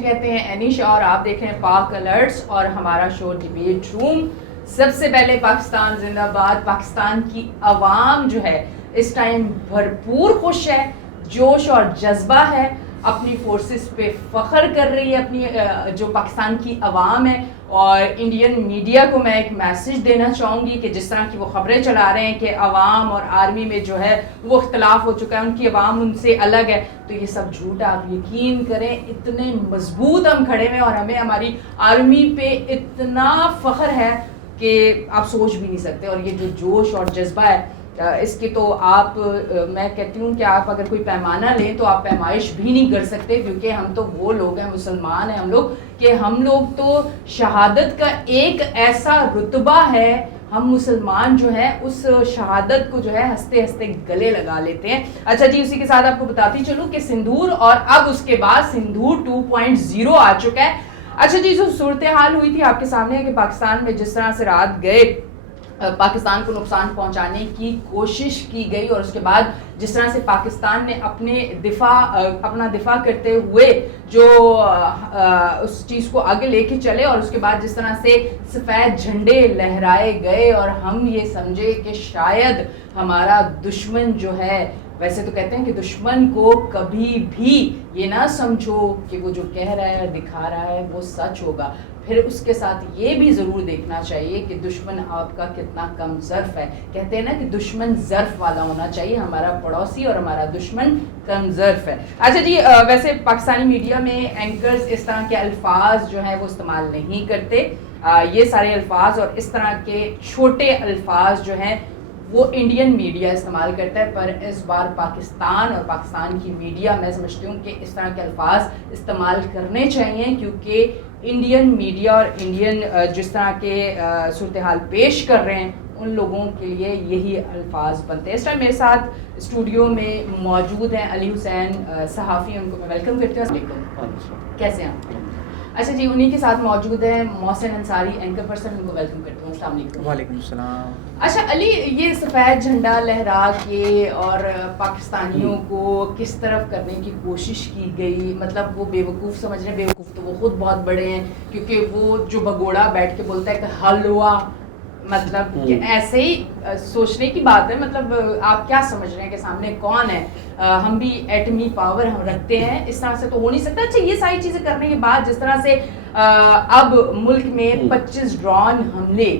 مجھے کہتے ہیں انیش اور آپ دیکھ رہے ہیں پاک الرٹس اور ہمارا شو ڈیبیٹ روم. سب سے پہلے پاکستان زندہ باد. پاکستان کی عوام جو ہے اس ٹائم بھرپور خوش ہے, جوش اور جذبہ ہے, اپنی فورسز پہ فخر کر رہی ہے اپنی جو پاکستان کی عوام ہے. اور انڈین میڈیا کو میں ایک میسج دینا چاہوں گی کہ جس طرح کی وہ خبریں چلا رہے ہیں کہ عوام اور آرمی میں جو ہے وہ اختلاف ہو چکا ہے, ان کی عوام ان سے الگ ہے, تو یہ سب جھوٹ. آپ یقین کریں اتنے مضبوط ہم کھڑے ہوئے اور ہمیں ہماری آرمی پہ اتنا فخر ہے کہ آپ سوچ بھی نہیں سکتے. اور یہ جو جوش اور جذبہ ہے اس کی تو آپ, میں کہتی ہوں کہ آپ اگر کوئی پیمانہ لیں تو آپ پیمائش بھی نہیں کر سکتے, کیونکہ ہم تو وہ لوگ ہیں, مسلمان ہیں ہم لوگ, کہ ہم لوگ تو شہادت کا ایک ایسا رتبہ ہے, ہم مسلمان جو ہے اس شہادت کو جو ہے ہنستے ہنستے گلے لگا لیتے ہیں. اچھا جی, اسی کے ساتھ آپ کو بتاتی چلوں کہ سندھور اور اب اس کے بعد سندھور 2.0 آ چکا ہے. اچھا جی, جو صورتحال ہوئی تھی آپ کے سامنے ہے کہ پاکستان میں جس طرح سے رات گئے پاکستان کو نقصان پہنچانے کی کوشش کی گئی, اور اس کے بعد جس طرح سے پاکستان نے اپنا دفاع کرتے ہوئے جو اس چیز کو آگے لے کے چلے, اور اس کے بعد جس طرح سے سفید جھنڈے لہرائے گئے اور ہم یہ سمجھے کہ شاید ہمارا دشمن جو ہے, ویسے تو کہتے ہیں کہ دشمن کو کبھی بھی یہ نہ سمجھو کہ وہ جو کہہ رہا ہے دکھا رہا ہے وہ سچ ہوگا, پھر اس کے ساتھ یہ بھی ضرور دیکھنا چاہیے کہ دشمن آپ کا کتنا کم ظرف ہے. کہتے ہیں نا کہ دشمن ظرف والا ہونا چاہیے, ہمارا پڑوسی اور ہمارا دشمن کم ظرف ہے. اچھا جی, ویسے پاکستانی میڈیا میں اینکرز اس طرح کے الفاظ جو ہیں وہ استعمال نہیں کرتے. یہ سارے الفاظ اور اس طرح کے چھوٹے الفاظ جو ہیں وہ انڈین میڈیا استعمال کرتا ہے, پر اس بار پاکستان اور پاکستان کی میڈیا میں سمجھتی ہوں کہ اس طرح کے الفاظ استعمال کرنے چاہیے, کیونکہ انڈین میڈیا اور انڈین جس طرح کے صورتحال پیش کر رہے ہیں ان لوگوں کے لیے یہی الفاظ بنتے ہیں. اس ٹائم میرے ساتھ اسٹوڈیو میں موجود ہیں علی حسین صحافی, ان کو میں ویلکم کرتی ہوں. السلام علیکم, کیسے ہیں آپ؟ اچھا جی, انہی کے ساتھ موجود ہیں محسن انصاری اینکر پرسن, ان کو ویلکم کرتی ہوں. السلام علیکم. وعلیکم السلام. اچھا علی, یہ سفید جھنڈا لہرا کے اور پاکستانیوں کو کس طرف کرنے کی کوشش کی گئی, مطلب وہ بے وقوف سمجھ رہے ہیں, بے وقوف تو وہ خود بہت بڑے ہیں, کیونکہ وہ جو بھگوڑا بیٹھ کے بولتا ہے کہ حلوا, مطلب کہ ایسے ہی سوچنے کی بات ہے. مطلب آپ کیا سمجھ رہے ہیں کہ سامنے کون ہے, ہم بھی ایٹمی پاور ہم رکھتے ہیں, اس طرح سے تو ہو نہیں سکتا. اچھا, یہ ساری چیزیں کرنے کے بعد جس طرح سے اب ملک میں 25 ڈرون حملے,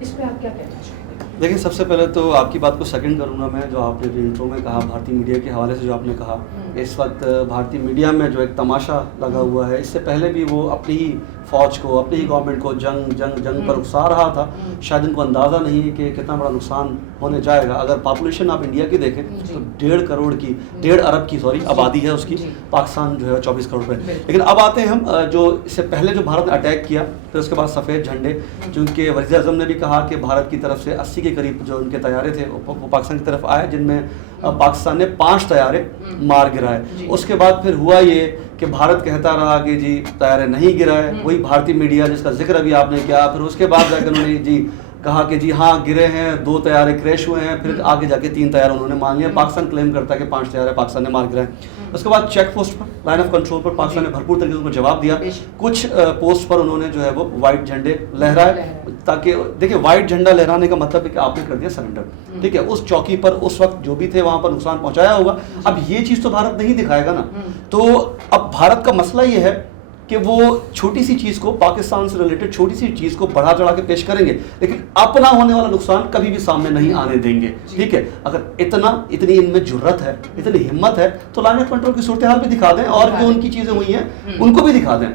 اس پہ آپ کیا کہنا چاہیں گے؟ دیکھیں, سب سے پہلے تو آپ کی بات کو سیکنڈ کروں گا میں, جو آپ نے انٹرو میں کہا بھارتی میڈیا کے حوالے سے جو آپ نے کہا, اس وقت بھارتی میڈیا میں جو ایک تماشا لگا ہوا ہے, اس سے پہلے بھی وہ اپنی ہی فوج کو, اپنی ہی گورنمنٹ کو جنگ پر اکسا رہا تھا. شاید ان کو اندازہ نہیں ہے کہ کتنا بڑا نقصان ہونے جائے گا. اگر پاپولیشن آپ انڈیا کی دیکھیں تو 1.5 ارب کی آبادی ہے اس کی, پاکستان جو ہے 24 کروڑ پہ. لیکن اب آتے ہیں ہم جو اس سے پہلے جو بھارت نے اٹیک کیا, پھر اس کے بعد سفید جھنڈے, چونکہ وزیر اعظم نے بھی کہا کہ بھارت کی طرف سے 80 کے قریب جو ان کے طیارے تھے وہ پاکستان کی طرف آئے, جن میں پاکستان نے 5 طیارے مار گرائے. اس کے بعد پھر ہوا یہ کہ بھارت کہتا رہا کہ جی طیارے نہیں گرائے, وہی بھارتی میڈیا جس کا ذکر ابھی آپ نے کیا, پھر اس کے بعد جا کے انہوں نے جی کہا کہ جی ہاں گرے ہیں, 2 طیارے کریش ہوئے ہیں, پھر آگے جا کے 3 طیارے انہوں نے مان لیا. پاکستان کلیم کرتا ہے کہ 5 طیارے پاکستان نے مار گرائے. اس کے بعد چیک پوسٹ پر, لائن آف کنٹرول پر پاکستان نے بھرپور طریقے سے جواب دیا. کچھ پوسٹ پر انہوں نے جو ہے وہ وائٹ جھنڈے لہرائے, تاکہ دیکھیں وائٹ جھنڈا لہرانے کا مطلب ہے کہ آپ نے کر دیا سرنڈر, ٹھیک ہے. اس چوکی پر اس وقت جو بھی تھے وہاں پر نقصان پہنچایا ہوگا. اب یہ چیز تو بھارت نہیں دکھائے گا نا, تو اب بھارت کا مسئلہ یہ ہے کہ وہ چھوٹی سی چیز کو, پاکستان سے ریلیٹڈ چھوٹی سی چیز کو بڑھا چڑھا کے پیش کریں گے, لیکن اپنا ہونے والا نقصان کبھی بھی سامنے نہیں آنے دیں گے, ٹھیک ہے. اگر اتنی ان میں جرت ہے, اتنی ہمت ہے, تو لائن آف کنٹرول کی صورتحال بھی دکھا دیں, اور جو ان کی چیزیں ہوئی ہیں ان کو بھی دکھا دیں.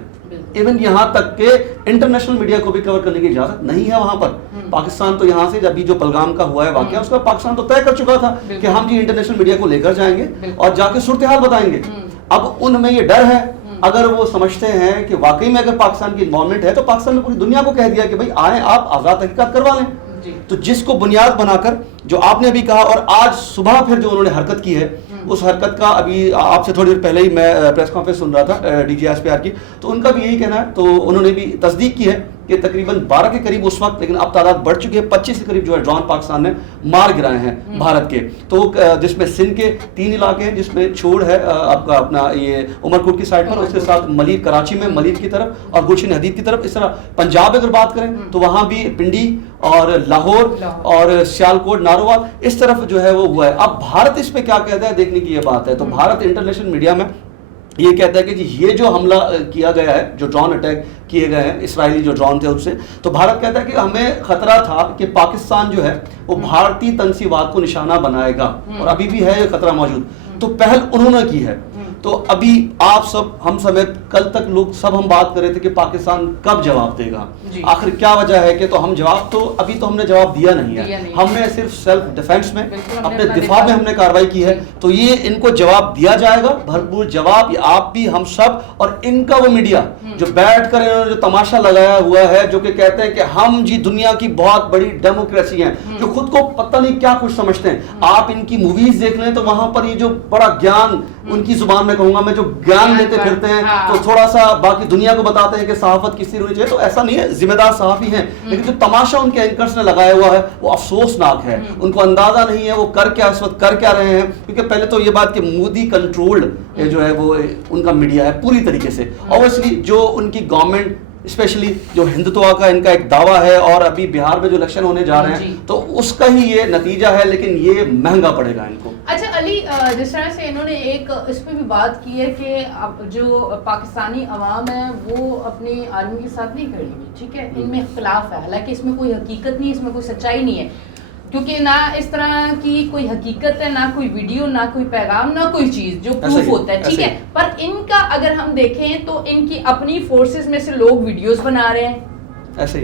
ایون یہاں تک کہ انٹرنیشنل میڈیا کو بھی کور کرنے کی اجازت نہیں ہے وہاں پر. پاکستان تو یہاں سے جب جو پلگام کا ہوا ہے واقعہ, اس کا پاکستان تو طے کر چکا تھا کہ ہم جی انٹرنیشنل میڈیا کو لے کر جائیں گے اور جا کے صورتحال بتائیں گے. اب ان میں یہ ڈر ہے, اگر وہ سمجھتے ہیں کہ واقعی میں اگر پاکستان کی انوالومنٹ ہے, تو پاکستان نے پوری دنیا کو کہہ دیا کہ بھائی آئیں آپ آزاد تحقیقات کروا لیں. تو جس کو بنیاد بنا کر جو آپ نے ابھی کہا, اور آج صبح پھر جو انہوں نے حرکت کی ہے, اس حرکت کا ابھی آپ سے تھوڑی دیر پہلے ہی میں پریس کانفرنس سن رہا تھا DGSPR کی, تو ان کا بھی یہی کہنا ہے, تو انہوں نے بھی تصدیق کی ہے کہ تقریباً 12 کے قریب اس وقت, لیکن اب تعداد بڑھ چکی ہے, 25 کے قریب جو ہے ڈرون پاکستان نے مار گرائے ہیں بھارت کے, تو جس میں سندھ کے 3 علاقے ہیں, جس میں چھوڑ ہے آپ کا اپنا یہ عمر کوٹ کی سائڈ پر, اس کے ساتھ ملیر کراچی میں ملیر کی طرف اور گلشن حدید کی طرف. اس طرح پنجاب اگر بات کریں تو وہاں بھی پنڈی اور لاہور اور سیالکوٹ ناروال اس طرف جو ہے وہ ہوا ہے. اب بھارت اس پہ کیا کہتا ہے دیکھنے کی یہ بات ہے. تو بھارت انٹرنیشنل میڈیا میں یہ کہتا ہے کہ جی یہ جو حملہ کیا گیا ہے, جو ڈرون اٹیک کیے گئے ہیں اسرائیلی جو ڈرون تھے اس سے, تو بھارت کہتا ہے کہ ہمیں خطرہ تھا کہ پاکستان جو ہے وہ بھارتی تنصیبات کو نشانہ بنائے گا, اور ابھی بھی ہے یہ خطرہ موجود. تو پہل انہوں نے کی ہے. تو ابھی آپ سب ہم سمیت کل تک لوگ سب ہم بات کر رہے تھے کہ پاکستان کب جواب دے گا, آخر کیا وجہ ہے کہ, تو ہم جواب تو ابھی تو ہم نے جواب دیا نہیں ہے, ہم نے صرف سیلف ڈیفینس میں اپنے دفاع میں ہم نے کارروائی کی ہے. تو یہ ان کو جواب دیا جائے گا, بھرپور جواب, یہ آپ بھی ہم سب, اور ان کا وہ میڈیا جو بیٹھ کر انہوں نے جو تماشا لگایا ہوا ہے, جو کہ کہتے ہیں کہ ہم جی دنیا کی بہت بڑی ڈیموکریسی ہیں, جو خود کو پتہ نہیں کیا کچھ سمجھتے ہیں. آپ ان کی موویز دیکھ لیں تو وہاں پر یہ جو بڑا گیان, ان کی زبان میں کہوں گا میں, جو گیان دیتے پھرتے ہیں, تو تھوڑا سا باقی دنیا کو بتاتے ہیں کہ صحافت کس طرح ہونی چاہیے. تو ایسا نہیں ہے, ذمہ دار صحافی ہیں, لیکن جو تماشا ان کے اینکرز نے لگایا ہوا ہے وہ افسوسناک ہے. ان کو اندازہ نہیں ہے وہ کر کیا اس وقت کر کیا رہے ہیں, کیونکہ پہلے تو یہ بات کہ مودی کنٹرولڈ جو ہے وہ ان کا میڈیا ہے پوری طریقے سے. اوبویسلی جو ان کی گورنمنٹ اسپیشلی جو ہندوتوا کا ان کا ایک دعویٰ ہے, اور ابھی بہار میں جو الیکشن ہونے جا رہے ہیں تو اس کا ہی یہ نتیجہ ہے, لیکن یہ مہنگا پڑے گا ان کو. اچھا علی, جس طرح سے انہوں نے ایک اس پہ بھی بات کی ہے کہ جو پاکستانی عوام ہے وہ اپنی آرمی کے ساتھ نہیں کھڑی ہوئی, ٹھیک ہے, ان میں اختلاف ہے, حالانکہ اس میں کوئی حقیقت نہیں, اس میں کوئی سچائی نہیں ہے, کیونکہ نہ اس طرح کی کوئی حقیقت ہے, نہ کوئی ویڈیو, نہ کوئی پیغام, نہ کوئی چیز جو پروف ہوتا ہے, ٹھیک ہے. پر ان کا اگر ہم دیکھیں تو ان کی اپنی فورسز میں سے لوگ ویڈیوز بنا رہے ہیں,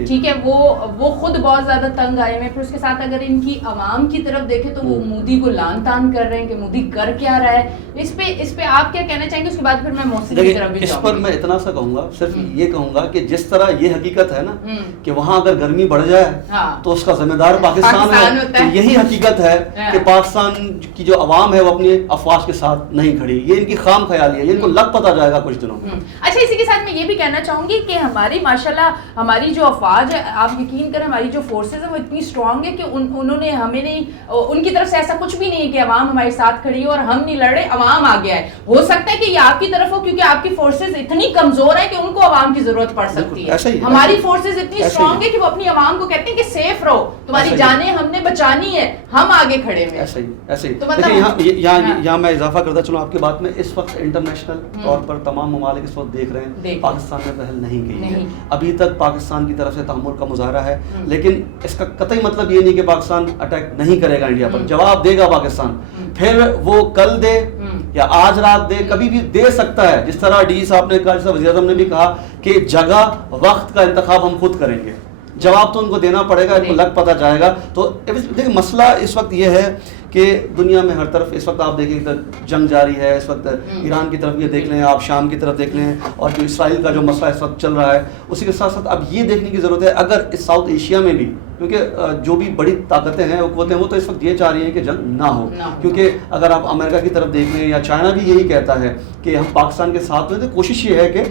ٹھیک ہے, وہ خود بہت زیادہ تنگ آئے ہیں. پھر اس کے ساتھ اگر ان کی عوام کی طرف دیکھیں تو وہ مودی کو لان تان کر رہے ہیں کہ مودی کر کیا رہا ہے. اس پہ آپ کیا کہنا چاہیں گے؟ اس کے بعد پھر میں محسن کی طرف بھی اس پر میں اتنا سا کہوں گا, صرف یہ کہوں گا کہ جس طرح یہ حقیقت ہے نا کہ وہاں اگر گرمی بڑھ جائے تو اس کا ذمہ دار پاکستان ہے, تو یہی حقیقت ہے کہ پاکستان کی جو عوام ہے وہ اپنی افواج کے ساتھ نہیں کھڑی. یہ ان کی خام خیالی ہے, یہ ان کو لگ پتا جائے گا کچھ دنوں میں. اچھا, اسی کے ساتھ میں یہ بھی کہنا چاہوں گی کہ ہماری ماشاءاللہ ہماری جو افواج ہے, آپ یقین کریں ہماری جو فورسز ہیں وہ اتنی اسٹرانگ ہے کہ انہوں نے ہمیں نہیں, ان کی طرف سے ایسا کچھ بھی نہیں ہے کہ عوام ہمارے ساتھ کھڑی ہے اور ہم نہیں لڑ رہے, عوام آ گیا ہے. ہو سکتا ہے کہ یہ آپ کی طرف ہو کیونکہ آپ کی فورسز اتنی کمزور ہیں کہ ان کو عوام کی ضرورت پڑ سکتی ہے. ہماری فورسز اتنی اسٹرانگ ہے کہ وہ اپنی عوام کو کہتے ہیں کہ سیف رہو, تمہاری جانیں ہم نے بچانی ہے, ہم آگے کھڑے ہیں. ایسے ہی یہاں میں اضافہ کرتا چلوں آپ کی بات میں. اس وقت انٹرنیشنل طور پر تمام ممالک اس وقت دیکھ رہے ہیں پاکستان میں پہل نہیں کی ہے. ابھی تک پاکستان کی طرف سے تحمل کا مظاہرہ ہے, لیکن اس کا قطعی مطلب یہ نہیں کہ پاکستان اٹیک نہیں کرے گا انڈیا پر. جواب دے گا پاکستان, پھر وہ کل دے یا آج رات دے, کبھی بھی دے سکتا ہے. جس طرح ڈی صاحب نے کہا, جس طرح وزیر اعظم نے بھی کہا کہ جگہ وقت کا انتخاب ہم خود کریں گے. جواب تو ان کو دینا پڑے گا, ان کو لگ پتا جائے گا. تو دیکھیں مسئلہ اس وقت یہ ہے کہ دنیا میں ہر طرف اس وقت آپ دیکھیں تو جنگ جاری ہے. اس وقت ایران کی طرف یہ دیکھ لیں, آپ شام کی طرف دیکھ لیں, اور جو اسرائیل کا جو مسئلہ اس وقت چل رہا ہے, اسی کے ساتھ ساتھ اب یہ دیکھنے کی ضرورت ہے اگر اس ساؤتھ ایشیا میں بھی, کیونکہ جو بھی بڑی طاقتیں ہیں قوتیں, وہ تو اس وقت یہ چاہ رہی ہیں کہ جنگ نہ ہو. کیونکہ اگر آپ امریکہ کی طرف دیکھ لیں یا چائنا بھی یہی کہتا ہے کہ ہم پاکستان کے ساتھ ہیں, تو کوشش یہ ہے کہ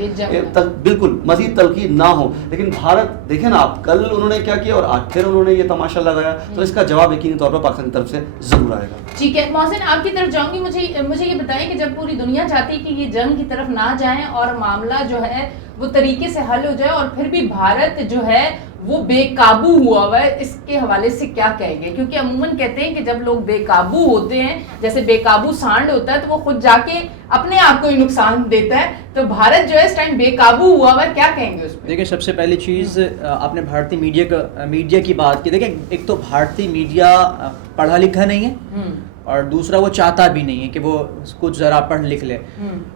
بالکل مزید تلخی نہ ہو. لیکن بھارت دیکھیں نا آپ, کل انہوں نے کیا کیا اور آج پھر انہوں نے یہ تماشا لگایا, تو اس کا جواب یقینی طور پر پاکستان کی طرف سے ضرور آئے گا. ٹھیک ہے محسن, آپ کی طرف جاؤں گی. مجھے یہ بتائیں کہ جب پوری دنیا چاہتی ہے کہ یہ جنگ کی طرف نہ جائیں اور معاملہ جو ہے وہ طریقے سے حل ہو جائے, اور پھر بھی بھارت جو ہے وہ بے قابو ہوا ہے, اس کے حوالے سے کیا کہیں گے؟ کیونکہ عموماً کہتے ہیں کہ جب لوگ بے قابو ہوتے ہیں, جیسے بے قابو سانڈ ہوتا ہے, تو وہ خود جا کے اپنے آپ کو ہی نقصان دیتا ہے. تو بھارت جو ہے اس ٹائم بے قابو ہوا ہے, کیا کہیں گے اس پہ؟ دیکھیں, سب سے پہلی چیز آپ نے بھارتی میڈیا کی بات کی. دیکھیں, ایک تو بھارتی میڈیا پڑھا لکھا نہیں ہے, اور دوسرا وہ چاہتا بھی نہیں ہے کہ وہ کچھ ذرا پڑھ لکھ لے.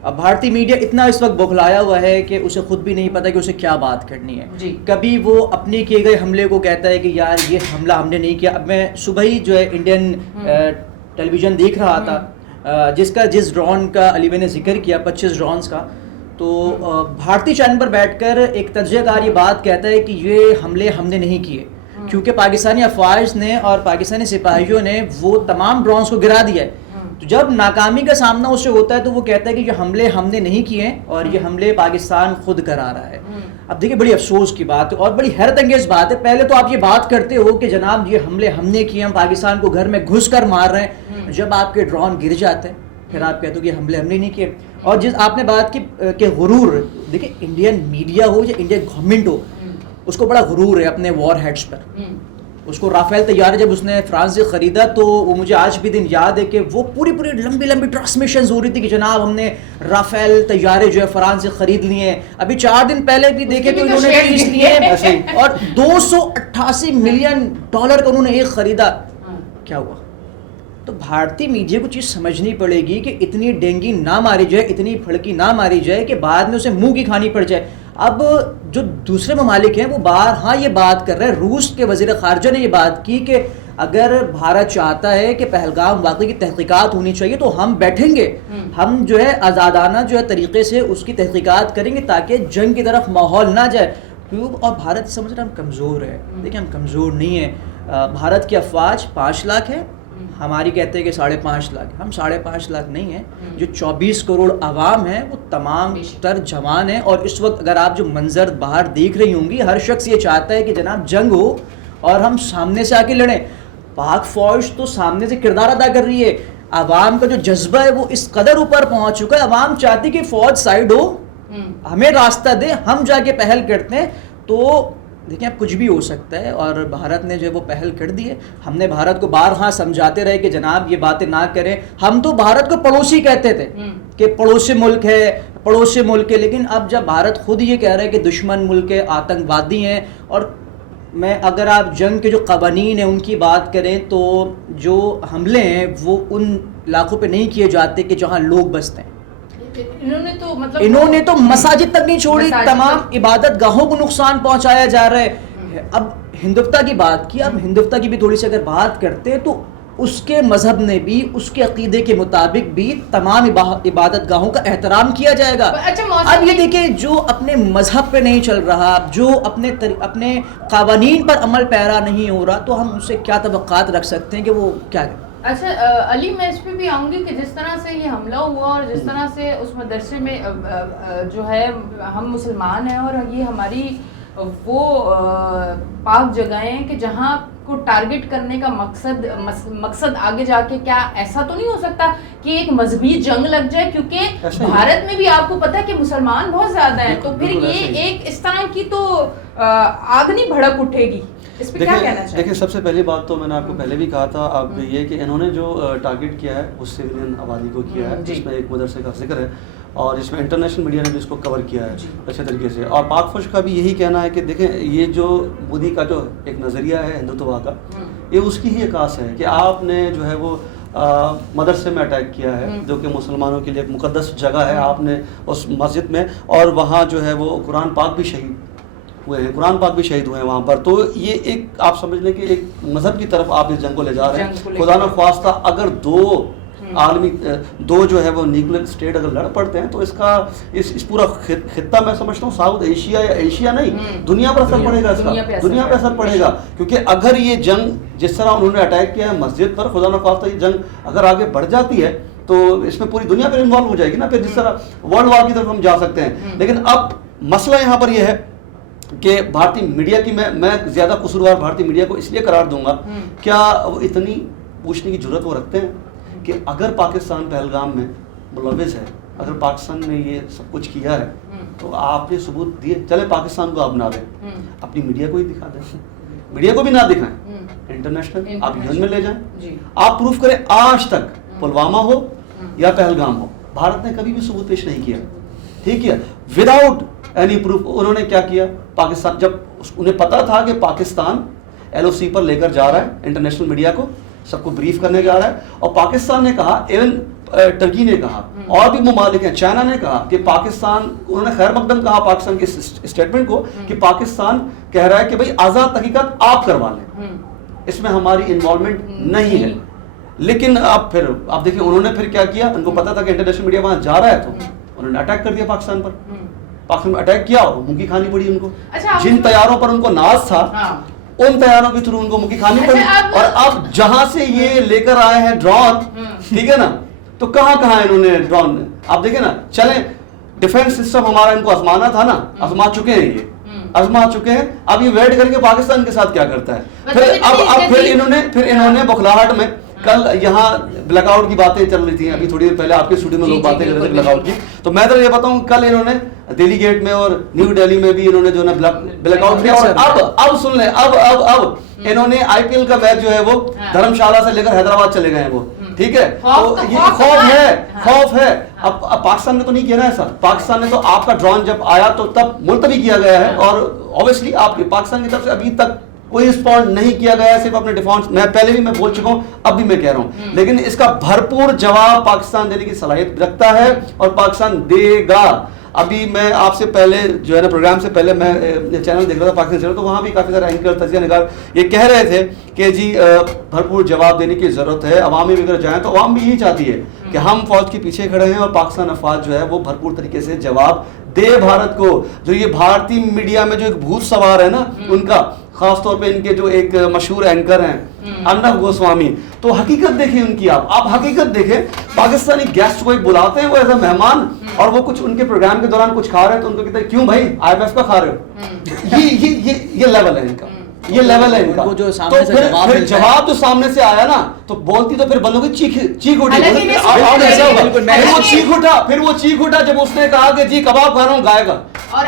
اب بھارتی میڈیا اتنا اس وقت بوکھلایا ہوا ہے کہ اسے خود بھی نہیں پتا کہ اسے کیا بات کرنی ہے. کبھی وہ اپنے کیے گئے حملے کو کہتا ہے کہ یار یہ حملہ ہم نے نہیں کیا. اب میں صبح ہی جو ہے انڈین ٹیلی ویژن دیکھ رہا تھا, جس ڈرون کا علی بھائی نے ذکر کیا, 25 ڈرونز کا, تو بھارتی چینل پر بیٹھ کر ایک تجزیہ کار یہ بات کہتا ہے کہ یہ حملے ہم نے نہیں کیے, کیونکہ پاکستانی افواج نے اور پاکستانی سپاہیوں نے وہ تمام ڈرونز کو گرا دیا ہے. تو جب ناکامی کا سامنا اس سے ہوتا ہے تو وہ کہتا ہے کہ یہ حملے ہم نے نہیں کیے ہیں اور یہ حملے پاکستان خود کرا رہا ہے. اب دیکھیں بڑی افسوس کی بات ہے اور بڑی حیرت انگیز بات ہے. پہلے تو آپ یہ بات کرتے ہو کہ جناب یہ حملے ہم نے کیے, ہم پاکستان کو گھر میں گھس کر مار رہے ہیں. جب آپ کے ڈرون گر جاتے ہیں پھر آپ کہتے ہو کہ حملے ہم نے نہیں کیے. اور جس آپ نے بات کی کہ غرور, دیکھیں انڈین میڈیا ہو یا انڈین گورنمنٹ ہو, اس کو بڑا غرور ہے اپنے وار ہیڈس پر. اس کو رافیل طیارے جب اس نے فرانس سے خریدا تو وہ مجھے آج بھی دن یاد ہے کہ وہ پوری لمبی ٹرانسمیشنز ہو رہی تھی کہ جناب ہم نے رافیل طیارے جو ہے فرانس سے خرید لیے ہیں. ابھی 4 دن پہلے بھی دیکھے تو انہوں نے چیز لیے اور $288 ملین کا انہوں نے ایک خریدا. کیا ہوا؟ تو بھارتی میڈیا کو چیز سمجھنی پڑے گی کہ اتنی ڈینگی نہ ماری جائے, اتنی پھڑکی نہ ماری جائے کہ بعد میں اسے منہ کی کھانی پڑ جائے. اب جو دوسرے ممالک ہیں وہ ہاں یہ بات کر رہے ہیں, روس کے وزیر خارجہ نے یہ بات کی کہ اگر بھارت چاہتا ہے کہ پہلگام واقعے کی تحقیقات ہونی چاہیے تو ہم بیٹھیں گے, ہم جو ہے آزادانہ جو ہے طریقے سے اس کی تحقیقات کریں گے تاکہ جنگ کی طرف ماحول نہ جائے. اور بھارت سمجھ رہے ہم کمزور ہے. دیکھیں ہم کمزور نہیں ہیں. بھارت کی افواج 5 لاکھ ہے, ہماری کہتے ہیں کہ 5.5 لاکھ. ہم 5.5 لاکھ نہیں ہیں. جو 24 کروڑ عوام ہیں وہ تمام تر جوان ہیں. اور اس وقت اگر آپ جو منظر باہر دیکھ رہی ہوں گی, ہر شخص یہ چاہتا ہے کہ جناب جنگ ہو اور ہم سامنے سے آ کے لڑیں. پاک فوج تو سامنے سے کردار ادا کر رہی ہے. عوام کا جو جذبہ ہے وہ اس قدر اوپر پہنچ چکا ہے, عوام چاہتی کہ فوج سائڈ ہو, ہمیں راستہ دے, ہم جا کے پہل کرتے ہیں. تو دیکھیں اب کچھ بھی ہو سکتا ہے اور بھارت نے جو ہے وہ پہل کر دی ہے. ہم نے بھارت کو بارہا سمجھاتے رہے کہ جناب یہ باتیں نہ کریں. ہم تو بھارت کو پڑوسی کہتے تھے کہ پڑوسی ملک ہے, لیکن اب جب بھارت خود یہ کہہ رہا ہے کہ دشمن ملک ہے, آتنکوادی ہیں. اور میں اگر آپ جنگ کے جو قوانین ہیں ان کی بات کریں تو جو حملے ہیں وہ ان علاقوں پہ نہیں کیے جاتے کہ جہاں لوگ بستے ہیں. انہوں نے تو مساجد تک نہیں چھوڑی, تمام عبادت گاہوں کو نقصان پہنچایا جا رہا ہے. اب ہندوتوا کی بات کی, اب ہندوتوا کی بھی تھوڑی سی اگر بات کرتے ہیں تو اس کے مذہب نے بھی اس کے عقیدے کے مطابق بھی تمام عبادت گاہوں کا احترام کیا جائے گا. اب یہ دیکھیں جو اپنے مذہب پہ نہیں چل رہا, جو اپنے قوانین پر عمل پیرا نہیں ہو رہا, تو ہم ان سے کیا توقعات رکھ سکتے ہیں کہ وہ کیا کریں. اچھا علی, میں اس پہ بھی آؤں گی کہ جس طرح سے یہ حملہ ہوا اور جس طرح سے اس مدرسے میں جو ہے ہم مسلمان ہیں اور یہ ہماری وہ پاک جگہیں ہیں کہ جہاں کو ٹارگٹ کرنے کا مقصد آگے جا کے کیا ایسا تو نہیں ہو سکتا کہ ایک مذہبی جنگ لگ جائے, کیونکہ بھارت میں بھی آپ کو پتا ہے کہ مسلمان بہت زیادہ ہیں, تو پھر یہ ایک اس طرح کی تو آگ نہیں بھڑک اٹھے گی. اس پہ کیا کہنا چاہتے ہیں؟ دیکھیں سب سے پہلی بات تو میں نے آپ کو پہلے بھی کہا تھا آپ یہ کہ انہوں نے جو ٹارگٹ کیا ہے وہ سویلین آبادی کو کیا ہے, جس میں ایک مدرسے کا ذکر ہے اور اس میں انٹرنیشنل میڈیا نے بھی اس کو کور کیا ہے اچھے طریقے سے. اور پاک فوج کا بھی یہی کہنا ہے کہ دیکھیں یہ جو مودی کا جو ایک نظریہ ہے ہندوتوا کا, یہ اس کی ہی عکاس ہے کہ آپ نے جو ہے وہ مدرسے میں اٹیک کیا ہے جو کہ مسلمانوں کے لیے ایک مقدس جگہ ہے. آپ نے اس مسجد میں, اور وہاں جو ہے وہ قرآن پاک بھی شہید ہوئے ہیں وہاں پر. تو یہ ایک آپ سمجھ لیں کہ ایک مذہب کی طرف آپ اس جنگ کو لے جا رہے ہیں. خدا نہ خواستہ اگر دو جو ہے وہ نیوکلیر اسٹیٹ اگر لڑ پڑتے ہیں تو اس کا اس پورا خطہ میں سمجھتا ہوں ساؤتھ ایشیا یا ایشیا نہیں دنیا پر اثر پڑے گا, اس کا دنیا پہ اثر پڑے گا. کیونکہ اگر یہ جنگ جس طرح انہوں نے اٹیک کیا ہے مسجد پر, خدا نہ خواستہ یہ جنگ اگر آگے بڑھ جاتی ہے تو اس میں پوری دنیا پہ انوالو ہو جائے گی نا, پھر جس طرح ورلڈ وار کی طرف ہم جا سکتے ہیں. لیکن اب مسئلہ یہاں پر یہ ہے کہ بھارتی میڈیا کی میں زیادہ قصوروار بھارتی میڈیا کو اس لیے قرار دوں گا, کیا وہ اتنی پوچھنے کی جرت وہ رکھتے ہیں کہ اگر پاکستان پہلگام میں ملوث ہے, اگر پاکستان نے یہ سب کچھ کیا ہے تو آپ نے ثبوت دیے, چلے پاکستان کو آپ نہ دیں, اپنی میڈیا کو ہی دکھا دیں, میڈیا کو بھی نہ دکھائیں, انٹرنیشنل آپ یون میں لے جائیں, آپ پروف کریں. آج تک پلوامہ ہو یا پہلگام ہو بھارت نے کبھی بھی ثبوت پیش نہیں کیا, ٹھیک ہے, وداؤٹ اینی پروف. انہوں نے کیا کیا, پاکستان جب انہیں پتا تھا کہ پاکستان LOC پر لے کر جا رہا ہے, انٹرنیشنل میڈیا کو سب کو بریف کرنے جا رہا ہے, اور پاکستان نے کہا, ایون ٹرکی نے کہا, اور بھی ممالک ہیں, چائنا نے کہا کہ پاکستان, انہوں نے خیر مقدم کہا پاکستان کے اسٹیٹمنٹ کو کہ پاکستان کہہ رہا ہے کہ بھئی آزاد تحقیقات آپ کروا لیں, اس میں ہماری انوالومنٹ نہیں ہے. لیکن اب پھر آپ دیکھیں انہوں نے پھر کیا کیا, ان کو پتا تھا کہ انٹرنیشنل میڈیا وہاں جا رہا ہے تو انہوں نے اٹیک کر دیا پاکستان پر. پاکستان میں اٹیک کیا اور منہ کی کھانی پڑی ان کو. جن طیاروں پر ان کو ناز تھا ان طیاروں کے تھرو ان کو منہ کی کھانی پڑی. اور اب جہاں سے یہ لے کر آئے ہیں ڈرون, ٹھیک ہے نا, تو کہاں کہاں انہوں نے ڈرون, آپ دیکھیں نا, چلیں ڈیفینس سسٹم ہمارا ان کو آزمانا تھا نا, آزما چکے ہیں, یہ آزما چکے ہیں, اب یہ ویٹ کر کے پاکستان کے ساتھ کیا کرتا ہے. پھر انہوں نے بخلاہٹ میں, کل یہاں بلیک آؤٹ کی باتیں چل رہی تھیں, ابھی تھوڑی دیر پہلے آپ کے اسٹوڈیو میں لوگ باتیں کر رہے تھے بلیک آؤٹ کی, تو میں تو یہ بتاؤں کل انہوں نے دہلی گیٹ میں اور نیو دہلی میں بھی انہوں نے جو ہے نا بلیک آؤٹ کیا, اور اب سن لیں, اب انہوں نے آئی پی ایل کا میچ جو ہے وہ دھرم شالہ سے لے کر حیدرآباد چلے گئے ہیں وہ, ٹھیک ہے, تو یہ خوف ہے. اب پاکستان نے تو نہیں کیا نا ایسا, پاکستان نے تو آپ کا ڈرون جب آیا تو تب ملتوی کیا گیا ہے, اور اوبیسلی آپ پاکستان کی طرف سے ابھی تک کوئی رسپونڈ نہیں کیا گیا, صرف اپنے ڈیفینس, میں پہلے بھی میں بول چکا ہوں, اب بھی میں کہہ رہا ہوں, لیکن اس کا بھرپور جواب پاکستان دینے کی صلاحیت رکھتا ہے اور پاکستان دے گا. ابھی میں آپ سے پہلے جو ہے نا پروگرام سے پہلے میں چینل دیکھ رہا تھا پاکستان چینل, تو وہاں بھی کافی سارے اینکر تجزیہ نگار یہ کہہ رہے تھے کہ جی بھرپور جواب دینے کی ضرورت ہے, عوام میں بھی اگر جائیں تو عوام بھی یہی چاہتی ہے کہ ہم فوج کے پیچھے کھڑے ہیں اور پاکستان افواج جو ہے وہ بھرپور طریقے سے جواب دے بھارت کو. جو یہ بھارتی میڈیا میں جو ایک بھوت سوار ہے نا ان کا, خاص طور پہ ان کے جو ایک مشہور اینکر ہیں ارنب گوسوامی, تو حقیقت دیکھیں ان کی, آپ حقیقت دیکھیں, پاکستانی گیسٹ کو ایک بلاتے ہیں وہ ایز اے مہمان, اور وہ کچھ ان کے پروگرام کے دوران کچھ کھا رہے ہیں تو ان کو کہتے ہیں کیوں بھائی آئی ایم ایف کا کھا رہے ہو, یہ لیول ہے ان کا, یہ لیول ہے ان کا. تو پھر جواب جو سامنے سے آیا نا تو بولتی تو پھر بندوں کی چیخ اٹھی, پھر وہ چیخ اٹھا جب اس نے کہا کہ جی کباب کھا رہا ہوں گائے کا,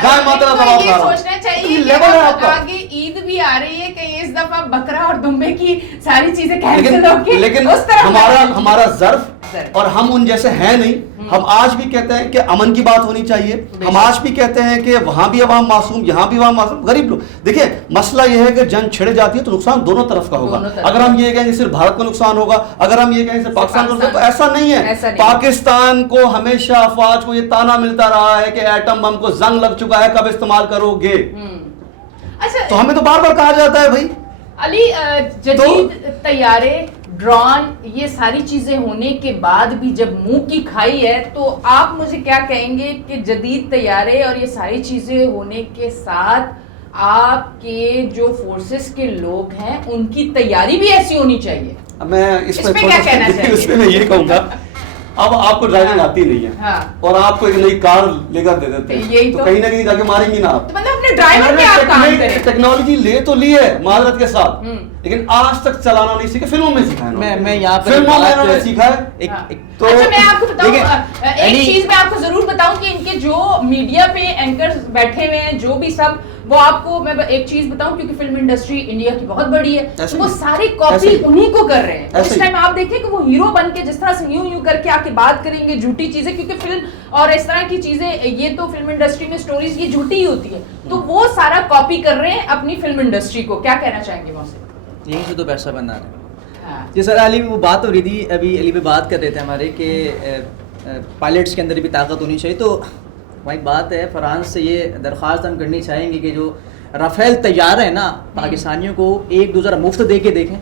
گائے ماتا کا کباب کھا رہا ہوں. سوچنا چاہیے کہ آگے عید بھی آ رہی ہے کہ اس دفعہ بکرا اور دمبے کی ساری چیزیں کینسل ہو گئی, لیکن ہمارا ظرف, اور ہم ان جیسے ہیں نہیں. ہم آج بھی کہتے ہیں کہ امن کی بات ہونی چاہیے, ہم آج بھی کہتے ہیں کہ وہاں بھی عوام معصوم, یہاں بھی عوام معصوم, غریب لوگ. دیکھیں مسئلہ یہ ہے کہ جنگ چھڑ جاتی ہے تو نقصان دونوں طرف کا ہوگا. اگر ہم یہ کہیں کہ صرف بھارت کو نقصان ہوگا, اگر ہم یہ کہیں صرف پاکستان کو, تو ایسا نہیں ہے. پاکستان کو ہمیشہ افواج کو یہ تانا ملتا رہا ہے کہ ایٹم بم کو زنگ لگ چکا ہے, کب استعمال کرو گے. تو ہمیں تو بار بار کہا جاتا ہے بھائی علی, جدید طیارے, ڈرون, یہ ساری چیزیں ہونے کے بعد بھی جب منہ کی کھائی ہے, تو آپ مجھے کیا کہیں گے کہ جدید طیارے اور یہ ساری چیزیں ہونے کے ساتھ آپ کے جو فورسز کے لوگ ہیں ان کی تیاری بھی ایسی ہونی چاہیے؟ میں اس پہ کیا کہنا چاہیے؟ اس میں یہ کہوں گا, اب آپ کو ڈرائیونگ آتی نہیں ہے اور آپ کو ایک نئی کار لے کر دے دیتے ہیں, تو کہیں نہ کہیں جا کے ماریں گی نا آپ. ٹیکنالوجی لے تو لی ہے معذرت کے ساتھ, لیکن آج تک چلانا نہیں سیکھا, فلموں میں سیکھا ہے, میں یہاں پر فلموں میں انہوں نے سیکھا ہے. تو میں آپ کو بتاؤں, ایک چیز میں آپ کو ضرور بتاؤں کہ ان کے جو میڈیا پہ اینکرز بیٹھے ہوئے ہیں جو بھی سب, وہ آپ کو میں ایک چیز بتاؤں, کیونکہ فلم انڈسٹری انڈیا کی بہت بڑی ہے, تو وہ ساری کاپی انہی کو کر رہے ہیں. اس ٹائم آپ دیکھیں کہ وہ ہیرو بن کے جس طرح سے یوں کر کے آ کے بات کریں گے جھوٹی چیزیں, کیونکہ فلم اور اس طرح کی چیزیں, یہ تو فلم انڈسٹری میں سٹوریز یہ جھوٹی ہی ہوتی ہے, تو وہ سارا کاپی کر رہے ہیں اپنی فلم انڈسٹری کو. کیا کہنا چاہیں گے وہاں سے؟ یہیں سے تو پیسہ بنا رہے ہیں. جی سر, علی وہ بات ہو رہی تھی, ابھی علی پہ بات کر رہے تھے ہمارے کہ پائلٹس کے اندر بھی طاقت ہونی چاہیے, تو وہاں ایک بات ہے, فرانس سے یہ درخواست ہم کرنی چاہیں گے کہ جو رافیل طیارے ہیں نا, پاکستانیوں کو ایک دو ذرا مفت دے کے دیکھیں,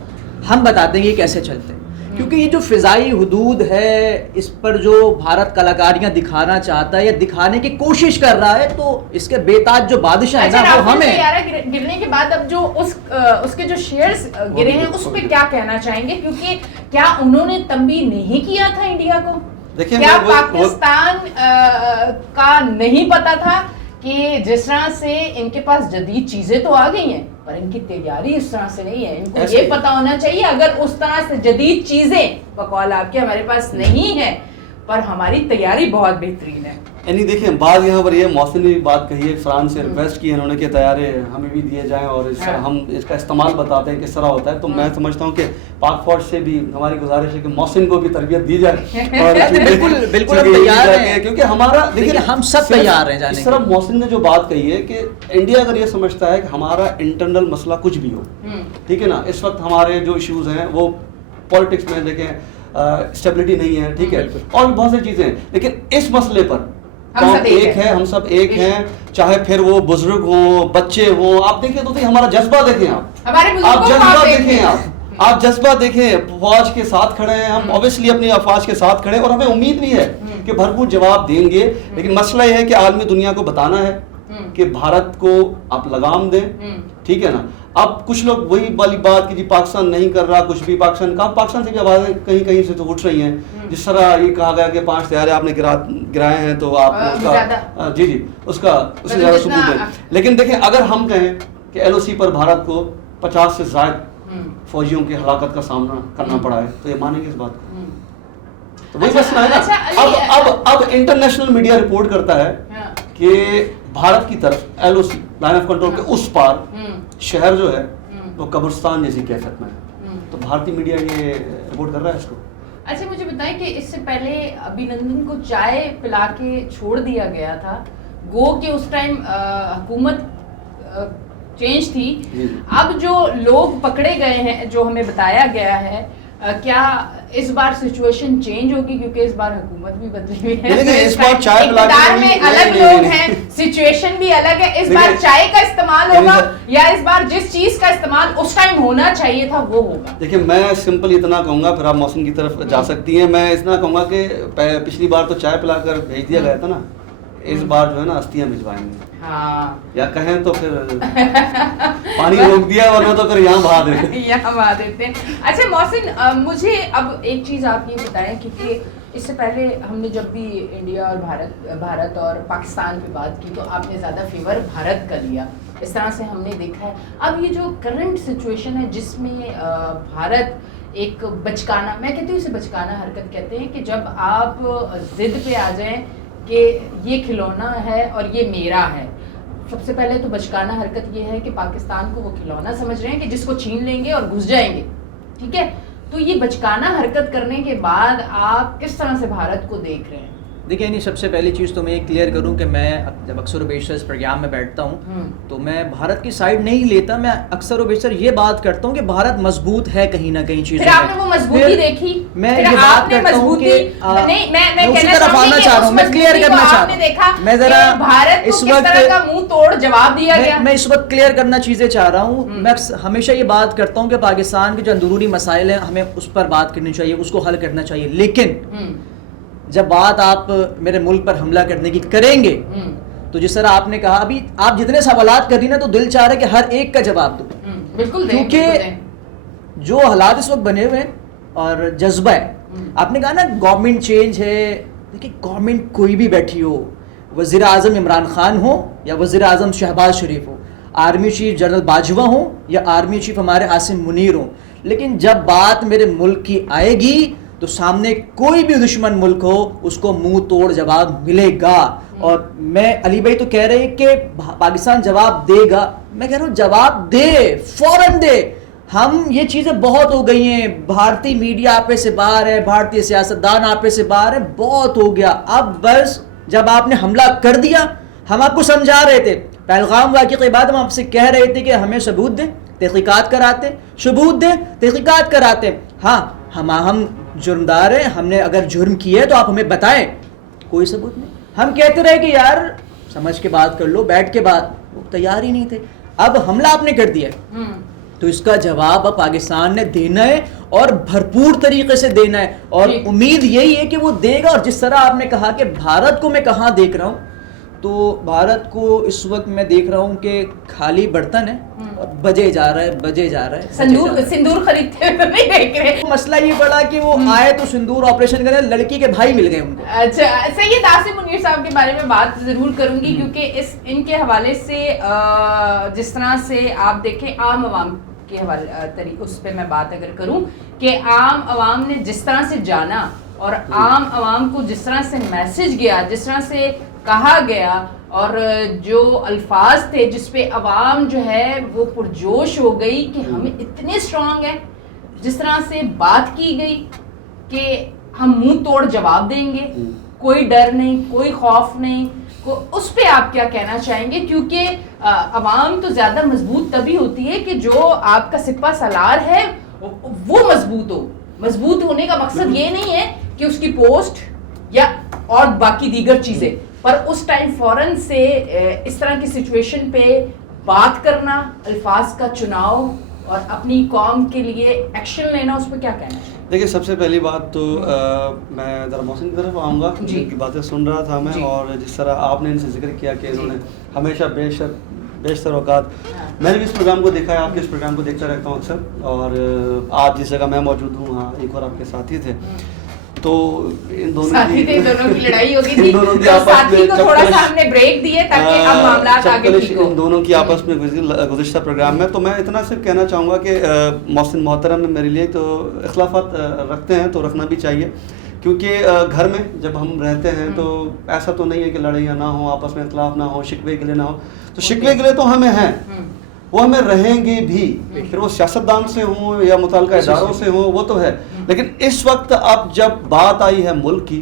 ہم بتاتے ہیں یہ کیسے چلتے ہیں. کیونکہ یہ جو فضائی حدود ہے اس پر جو بھارت کلاکاریاں دکھانا چاہتا ہے یا دکھانے کی کوشش کر رہا ہے, تو اس کے بے تاج جو بادشاہ ہیں نا وہ ہمیں. گرنے کے بعد اب جو اس کے جو شیئرز گرے ہیں اس پہ کیا کہنا چاہیں گے, کیونکہ کیا انہوں نے تنبیہ نہیں کیا تھا انڈیا کو؟ کیا پاکستان کا نہیں پتا تھا کہ جس طرح سے ان کے پاس جدید چیزیں تو آ گئی ہیں پر ان کی تیاری اس طرح سے نہیں ہے, ان کو یہ پتا ہونا چاہیے اگر اس طرح سے جدید چیزیں بقول آپ کے ہمارے پاس نہیں ہے پر ہماری تیاری بہت بہترین ہے. یعنی دیکھیں بات یہاں پر یہ محسن نے بھی بات کہی ہے, فرانس سے ریکویسٹ کی ہے انہوں نے کہ طیارے ہمیں بھی دیے جائیں اور ہم اس کا استعمال بتاتے ہیں کس طرح ہوتا ہے. تو میں سمجھتا ہوں کہ پاک فوج سے بھی ہماری گزارش ہے کہ محسن کو بھی تربیت دی جائے, اور بالکل ہم تیار ہیں, کیونکہ ہمارا دیکھیں ہم سب تیار ہیں جانے. اس طرح محسن نے جو بات کہی ہے کہ انڈیا اگر یہ سمجھتا ہے کہ ہمارا انٹرنل مسئلہ کچھ بھی ہو, ٹھیک ہے نا, اس وقت ہمارے جو ایشوز ہیں وہ پالیٹکس میں دیکھیں اسٹیبلٹی نہیں ہے, ٹھیک ہے, اور بہت سی چیزیں ہیں, لیکن اس مسئلے پر ہم ایک ہیں, ہم سب ایک ہیں, چاہے پھر وہ بزرگ ہوں بچے ہوں. آپ دیکھیں تو ہمارا جذبہ دیکھیں, آپ جذبہ دیکھیں, آپ جذبہ دیکھیں, فوج کے ساتھ کھڑے ہیں ہم, اوبیسلی اپنی افواج کے ساتھ کھڑے, اور ہمیں امید بھی ہے کہ بھرپور جواب دیں گے. لیکن مسئلہ یہ ہے کہ عالمی دنیا کو بتانا ہے کہ بھارت کو آپ لگام دیں, ٹھیک ہے نا. اب کچھ لوگ وہی والی بات کہ جی پاکستان نہیں کر رہا کچھ بھی، پاکستان سے بھی آوازیں کہیں کہیں سے تو اٹھ رہی ہیں. جس طرح یہ کہا گیا کہ 5 طیارے آپ نے گرائے ہیں تو آپ اس کا جی اس سے زیادہ ثبوت دیں. لیکن دیکھیں اگر ہم کہیں کہ LOC پر بھارت کو 50 سے زائد فوجیوں کی ہلاکت کا سامنا کرنا پڑا ہے تو یہ مانیں گے اس بات کو؟ تو وہی مسئلہ ہے نا. اب انٹرنیشنل میڈیا رپورٹ کرتا ہے کہ بھارت کی طرف LOC لائن آف کنٹرول کے اس پار شہر جو ہے وہ قبرستان جیسی کیفیت میں ہے. تو بھارتی میڈیا یہ رپورٹ کر رہا ہے اس کو. اچھا مجھے بتائیں کہ اس سے پہلے ابھینندن کو چائے پلا کے چھوڑ دیا گیا تھا، گو کہ اس ٹائم حکومت چینج تھی. اب جو لوگ پکڑے گئے ہیں جو ہمیں بتایا گیا ہے، کیا اس بار سچویشن چینج ہوگی کیونکہ اس بار حکومت بھی بدلی ہوئی ہے، اس بار چائے اقتدار میں الگ لوگ ہیں، سچویشن بھی الگ ہے. اس بار چائے کا استعمال ہوگا یا اس بار جس چیز کا استعمال اس ٹائم ہونا چاہیے تھا وہ ہوگا؟ دیکھیں میں سمپل اتنا کہوں گا، پھر آپ محسن کی طرف جا سکتی ہیں. میں اتنا کہوں گا کہ پچھلی بار تو چائے پلا کر بھیج دیا گیا تھا نا، اس بار جو ہے نا استیاں بھجوائیں گے. یا کہیں تو پھر پانی روک دیا ورنہ تو پھر یہاں بہا دیتے ہیں. اچھا محسن مجھے اب ایک چیز آپ یہ بتائیں کیونکہ اس سے پہلے ہم نے جب بھی انڈیا اور بھارت اور پاکستان پہ بات کی تو آپ نے زیادہ فیور بھارت کا لیا، اس طرح سے ہم نے دیکھا ہے. اب یہ جو کرنٹ سچویشن ہے جس میں بھارت ایک بچکانہ، میں کہتی ہوں اسے بچکانہ حرکت کہتے ہیں، کہ جب آپ ضد پہ آ جائیں کہ یہ کھلونا ہے اور یہ میرا ہے. سب سے پہلے تو بچکانہ حرکت یہ ہے کہ پاکستان کو وہ کھلونا سمجھ رہے ہیں کہ جس کو چھین لیں گے اور گھس جائیں گے، ٹھیک ہے. تو یہ بچکانہ حرکت کرنے کے بعد آپ کس طرح سے بھارت کو دیکھ رہے ہیں؟ دیکھیں نہیں، سب سے پہلی چیز تو میں یہ کلیئر کروں کہ میں جب اکثر و بیشتر اس پروگرام میں بیٹھتا ہوں تو میں بھارت کی سائڈ نہیں لیتا. میں اکثر و بیشتر یہ بات کرتا ہوں کہ بھارت مضبوط ہے کہیں نہ کہیں چیزیں. پھر آپ نے وہ مضبوطی دیکھی، میں یہ بات کرتا ہوں کہ میں اسی طرف آنا چاہ رہا ہوں، میں کلیئر کرنا چاہ رہا ہوں. میں ذرا اس وقت منہ توڑ جواب دیا گیا، میں اس وقت کلیئر کرنا چیزیں چاہ رہا ہوں. میں ہمیشہ یہ بات کرتا ہوں کہ پاکستان کے جو اندرونی مسائل ہیں ہمیں اس پر بات کرنی چاہیے، اس کو حل کرنا چاہیے. لیکن جب بات آپ میرے ملک پر حملہ کرنے کی کریں گے تو جس طرح آپ نے کہا، ابھی آپ جتنے سوالات کر رہی نا تو دل چاہ رہا ہے کہ ہر ایک کا جواب دو. بالکل، کیونکہ جو حالات اس وقت بنے ہوئے ہیں اور جذبہ ہے، آپ نے کہا نا گورنمنٹ چینج ہے. دیکھیں گورنمنٹ کوئی بھی بیٹھی ہو، وزیر اعظم عمران خان ہو یا وزیر اعظم شہباز شریف ہو، آرمی چیف جنرل باجوہ ہوں یا آرمی چیف ہمارے عاصم منیر ہوں، لیکن جب بات میرے ملک کی آئے گی تو سامنے کوئی بھی دشمن ملک ہو اس کو منہ توڑ جواب ملے گا. اور میں علی بھائی تو کہہ رہے کہ پاکستان جواب دے گا، میں کہہ رہا ہوں جواب دے، فوراً دے. ہم یہ چیزیں بہت ہو گئی ہیں، بھارتی میڈیا آپے سے باہر ہے، بھارتی سیاستدان آپے سے باہر ہے، بہت ہو گیا. اب بس جب آپ نے حملہ کر دیا، ہم آپ کو سمجھا رہے تھے پہلگام واقعے کے بعد ہم آپ سے کہہ رہے تھے کہ ہمیں ثبوت دیں، تحقیقات کراتے، ثبوت دیں، تحقیقات کراتے. ہاں ہم جرمدار ہیں، ہم نے اگر جرم کیا ہے تو آپ ہمیں بتائیں. کوئی ثبوت نہیں. ہم کہتے رہے کہ یار سمجھ کے بات کر لو، بیٹھ کے بات، وہ تیار ہی نہیں تھے. اب حملہ آپ نے کر دیا تو اس کا جواب اب پاکستان نے دینا ہے اور بھرپور طریقے سے دینا ہے. اور امید یہی ہے کہ وہ دے گا. اور جس طرح آپ نے کہا کہ بھارت کو میں کہاں دیکھ رہا ہوں، تو بھارت کو اس وقت میں دیکھ رہا ہوں کہ خالی برتن ہے اور بجے جا رہا ہے. سندور خریدتے ہوئے نہیں دیکھ رہے. مسئلہ یہ پڑا کہ وہ آئے تو سندور آپریشن کرے، لڑکی کے بھائی مل گئے ان کو. اچھا سید عاصم منیر صاحب کے بارے میں بات ضرور کروں گی کیونکہ ان کے حوالے سے جس طرح سے آپ دیکھیں عام عوام کے حوالے اس پہ میں بات اگر کروں کہ عام عوام نے جس طرح سے جانا اور عام عوام کو جس طرح سے میسج گیا، جس طرح سے کہا گیا اور جو الفاظ تھے جس پہ عوام جو ہے وہ پرجوش ہو گئی کہ ہم اتنے اسٹرانگ ہیں، جس طرح سے بات کی گئی کہ ہم منہ توڑ جواب دیں گے، کوئی ڈر نہیں، کوئی خوف نہیں، اس پہ آپ کیا کہنا چاہیں گے؟ کیونکہ عوام تو زیادہ مضبوط تبھی ہوتی ہے کہ جو آپ کا سپہ سالار ہے وہ مضبوط ہو. مضبوط ہونے کا مقصد یہ نہیں ہے کہ اس کی پوسٹ یا اور باقی دیگر چیزیں، پر اس ٹائم فوراً سے اس طرح کی سچویشن پہ بات کرنا، الفاظ کا چناؤ اور اپنی قوم کے لیے ایکشن لینا، اس پہ کیا کہنا ہے؟ دیکھیں سب سے پہلی بات تو میں ذرا محسن کی طرف آؤں گا، جن کی باتیں سن رہا تھا میں، اور جس طرح آپ نے ان سے ذکر کیا کہ انہوں نے ہمیشہ بیشتر اوقات میں نے بھی اس پروگرام کو دیکھا ہے, آپ کے اس پروگرام کو دیکھتا رہتا ہوں اکثر, اور آج جس جگہ میں موجود ہوں وہاں ایک اور آپ کے ساتھی تھے, تو ان دونوں کی لڑائی ہو گئی تھی, ساتھی کو تھوڑا سا ہم نے بریک دیے تاکہ اب معاملات آگے ٹھیک ہو. ان دونوں کی آپس میں گزشتہ پروگرام میں, تو میں اتنا صرف کہنا چاہوں گا کہ محسن محترم میرے لیے تو اختلافات رکھتے ہیں تو رکھنا بھی چاہیے, کیونکہ گھر میں جب ہم رہتے ہیں تو ایسا تو نہیں ہے کہ لڑائیاں نہ ہوں, آپس میں اختلاف نہ ہو, شکوے گلے نہ ہو. تو شکوے گلے تو ہمیں ہیں, وہ ہمیں رہیں گے بھی, پھر وہ سیاستدان سے ہوں یا متعلقہ اداروں سے ہوں, وہ تو ہے. لیکن اس وقت اب جب بات آئی ہے ملک کی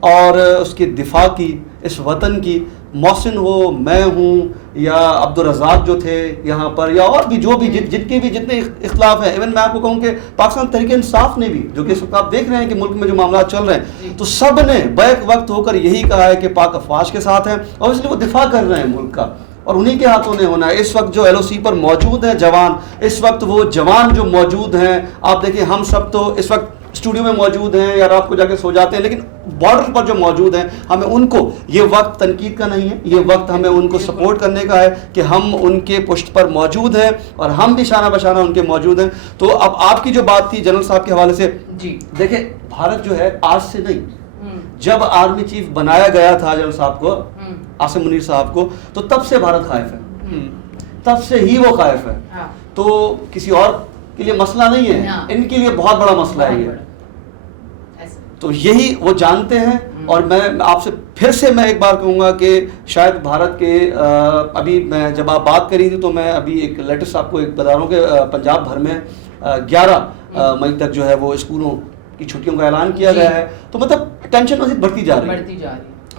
اور اس کی دفاع کی, اس وطن کی, محسن ہو, میں ہوں, یا عبدالرزاق جو تھے یہاں پر, یا اور بھی جو بھی جن کے بھی جتنے اختلاف ہیں, ایون میں آپ کو کہوں کہ پاکستان تحریک انصاف نے بھی, جو کہ اس وقت آپ دیکھ رہے ہیں کہ ملک میں جو معاملات چل رہے ہیں, تو سب نے بیک وقت ہو کر یہی کہا ہے کہ پاک افواج کے ساتھ ہیں, اور اس لیے وہ دفاع کر رہے ہیں ملک کا, اور انہی کے ہاتھوں نے ہونا ہے. اس وقت جو LOC پر موجود ہیں جوان, اس وقت وہ جوان جو موجود ہیں, آپ دیکھیں ہم سب تو اس وقت اسٹوڈیو میں موجود ہیں یا رات کو جا کے سو جاتے ہیں, لیکن بارڈر پر جو موجود ہیں, ہمیں ان کو, یہ وقت تنقید کا نہیں ہے, یہ وقت ہمیں ان کو سپورٹ کرنے کا ہے کہ ہم ان کے پشت پر موجود ہیں اور ہم بھی شانہ بشانہ ان کے موجود ہیں. تو اب آپ کی جو بات تھی جنرل صاحب کے حوالے سے, دیکھیں بھارت جو ہے آج سے نہیں, جب آرمی چیف بنایا گیا تھا جنرل صاحب کو, عاصم منیر صاحب کو, تو تب سے بھارت خائف ہے, تب سے ہی وہ خائف ہے. تو کسی اور کے لیے مسئلہ نہیں ہے, ان کے لیے بہت بڑا مسئلہ ہے یہ, تو یہی وہ جانتے ہیں. اور میں آپ سے پھر سے میں ایک بار کہوں گا کہ شاید بھارت کے, ابھی میں جب آپ بات کری تھی تو میں ابھی ایک لیٹسٹ آپ کو ایک بتا رہا ہوں کہ پنجاب بھر میں 11 مئی تک جو ہے وہ اسکولوں کی چھٹیوں کا اعلان کیا گیا ہے. تو مطلب ٹینشن مزید بڑھتی جا رہی ہے.